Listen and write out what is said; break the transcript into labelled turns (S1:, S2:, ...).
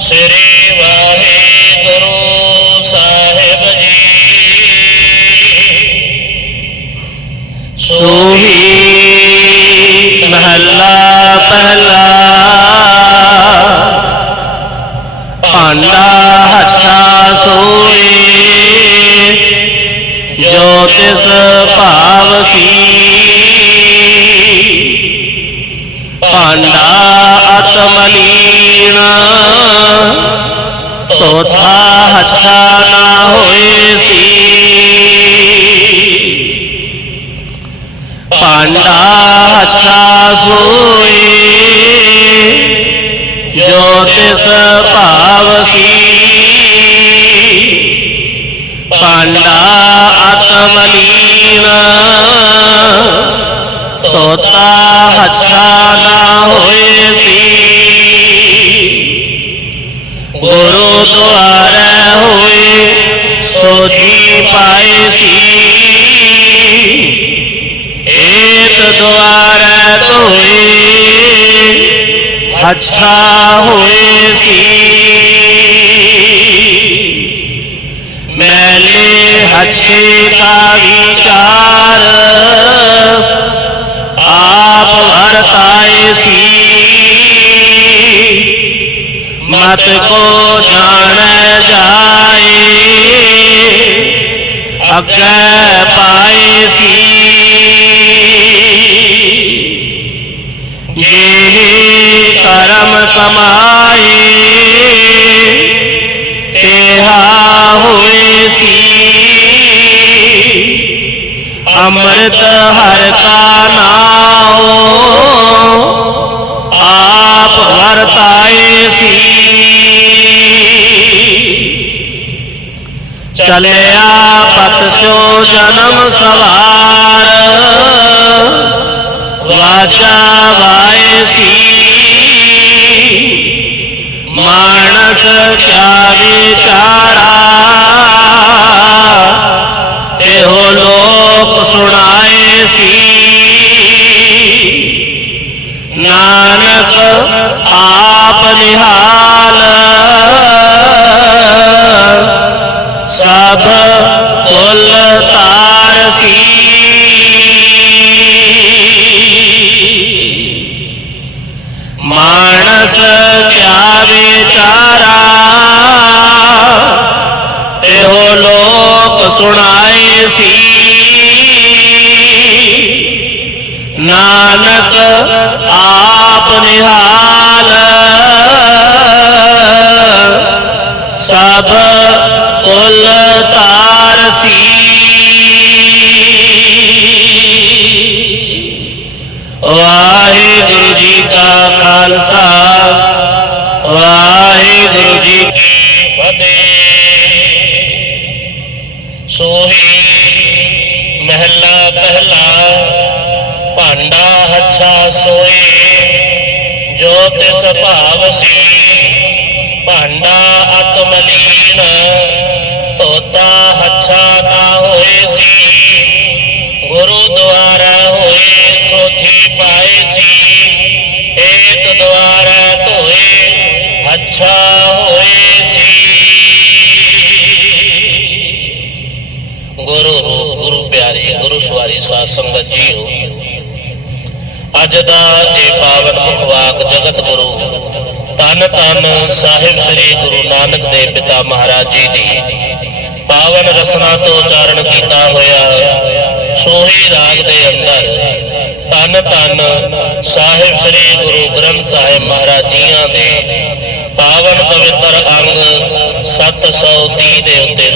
S1: ਸ੍ਰੀ ਵਾਹਿਗੁਰੂ ਸਾਹਿਬ ਜੀ।
S2: ਸੋਹੀ ਮਹੱਲਾ ਪਹਿਲਾ ਭਾਂਡਾ ਹੱਛਾ ਸੋਏ ਜੋ ਤਿਸ ਭਾਵ ਸੀ। ਭਾਂਡਾ ਅਤਮਲੀਨ ਤੋਥਾ ਹੱਛਾ ਨਾ ਹੋਏ ਸੀ। ਭਾਂਡਾ ਹੱਛਾ ਸੋਏ। ਜੋ ਤਿਸ ਭਾਵ ਸੀ। ਭਾਂਡਾ ਆਤਮਲੀਨ। ਤੋਤਾ ਹੱਛਾ ਨਾ ਹੋਏ ਸੀ। ਗੁਰੂ ਦੁਆਰੇ ਹੋਏ ਸੋਜੀ ਪਾਏ ਸੀ। ਏਕ ਦੁਆਰੇ ਧੋਏ ਹੱਛਾ ਹੋਏ ਸੀ। ਮੈਲੇ ਹੱਛੇ ਕਾ ਵਿਚਾਰ ਵਰਤਾਏ ਸੀ ਮਤ ਕੋ ਜਾਣੈ ਜਾਏ ਅੱਗੇ ਪਾਏ ਸੀ ਜੇ ਕਰਮ ਅੰਮ੍ਰਿਤ ਹਰ ਕਾ ਆਪ ਹਰਤਾਏ ਸੀ। ਚਲਿਆ ਪਤ ਸੋ ਜਨਮ ਸਵਾਰ। ਵਾਜਾ ਵਾਏ ਸੀ। ਮਾਨਸ ਕਿਆ ਵਿਚਾਰਾ। ਨਿਹਾਲ ਸਭ ਕੁਲ ਤਾਰ ਸੀ। ਮਾਨਸ ਕਿਆ ਵਿਚਾਰਾ ਤੇਹੋ ਲੋਕ ਸੁਣਾਏ ਸੀ। ਨਾਨਕ ਆਪ ਨਿਹਾਲ ਸਭ ਕੁਲ ਤਾਰ ਸੀ। ਵਾਹਿਗੁਰੂ ਜੀ ਕਾ ਖਾਲਸਾ, ਵਾਹਿਗੁਰੂ ਜੀ ਕੀ
S1: ਫਤਿਹ। ਸੋਹੀ ਮਹਿਲਾ ਪਹਿਲਾ, ਭਾਂਡਾ ਹੱਛਾ ਸੋਏ ਜੋ ਤਿਸ ਭਾਵ ਸੀ। ਭਾਂਡਾ ਅਤਮਲੀਨ ਤੋਤਾ ਹੱਛਾ ਨਾ ਹੋਏ ਸੀ। ਗੁਰੂ ਦੁਆਰਾ ਹੋਏ ਸੋਝੀ ਪਾਏ ਸੀ। ਏਕ ਦੁਆਰਾ ਧੋਏ ਅੱਛਾ ਹੋਏ ਸੀ। ਗੁਰੂ ਰੂਪ ਗੁਰੂ ਪਿਆਰੇ, ਗੁਰੂ ਸਵਾਰੀ ਸਾਧ ਸੰਗਤ ਜੀਓ, ਅੱਜ ਦਾ ਇਹ ਪਾਵਨ ਮੁਖਵਾਕ ਜਗਤ ਗੁਰੂ ਧੰਨ ਧੰਨ ਸਾਹਿਬ ਸ੍ਰੀ ਗੁਰੂ ਨਾਨਕ ਦੇਵ ਪਿਤਾ ਮਹਾਰਾਜ ਜੀ ਦੀ। ਪਾਵਨ ਰਸਨਾ ਤੋਂ ਉਚਾਰਨ ਕੀਤਾ ਹੋਇਆ ਸੋਹੀ ਰਾਗ ਦੇ ਅੰਦਰ ਧੰਨ ਧੰਨ ਸਾਹਿਬ ਸ੍ਰੀ ਗੁਰੂ ਗ੍ਰੰਥ ਸਾਹਿਬ ਮਹਾਰਾਜ ਜੀਆਂ ਦੇ ਪਾਵਨ ਪਵਿੱਤਰ ਅੰਗ 730 ਦੇ ਉੱਤੇ